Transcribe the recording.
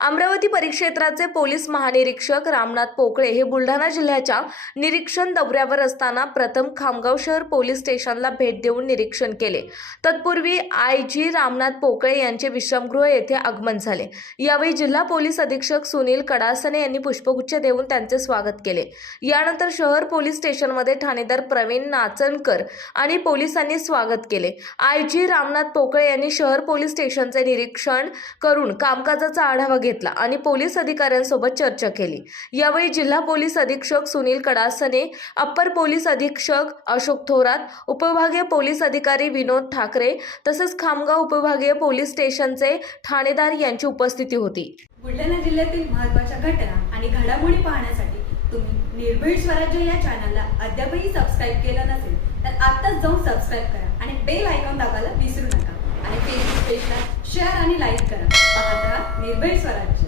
अमरावती परिक्षेत्राचे पोलीस महानिरीक्षक रामनाथ पोकळे हे बुलढाणा जिल्ह्याच्या निरीक्षण दौऱ्यावर असताना प्रथम खामगाव शहर पोलीस स्टेशनला भेट देऊन निरीक्षण केले. तत्पूर्वी आय. जी. रामनाथ पोकळे यांचे विश्रामगृह येथे आगमन झाले. यावेळी जिल्हा पोलीस अधीक्षक सुनील कडासने यांनी पुष्पगुच्छ देऊन त्यांचे स्वागत केले. यानंतर शहर पोलीस स्टेशनमध्ये ठाणेदार प्रवीण नाचणकर आणि पोलिसांनी स्वागत केले. आय. जी. रामनाथ पोकळे यांनी शहर पोलीस स्टेशनचे निरीक्षण करून कामकाजाचा आढावा घेतला. घेतला आणि पोलीस अधिकाऱ्यांसोबत चर्चा केली. यावेळी जिल्हा पोलीस अधीक्षक सुनील कडासने अप्पर पोलीस अधीक्षक अशोक थोरात उपविभागीय पोलीस अधिकारी विनोद ठाकरे तसेच खामगाव उपविभागीय पोलीस स्टेशनचे ठाणेदार यांची उपस्थिती होती. बुलढाणा जिल्ह्यातील महत्त्वाच्या घटना आणि घडामोडी पाहण्यासाठी तुम्ही निर्भीड स्वराज्य या चॅनलला अद्यापही सबस्क्राईब केलं नसेल तर आत्ताच जाऊन सबस्क्राईब करा आणि बेल आयकॉन दाबायला विसरू नका. आणि फेसबुक पेजला शेअर आणि लाईक करा. पाहत राहा निर्भीड स्वराज्य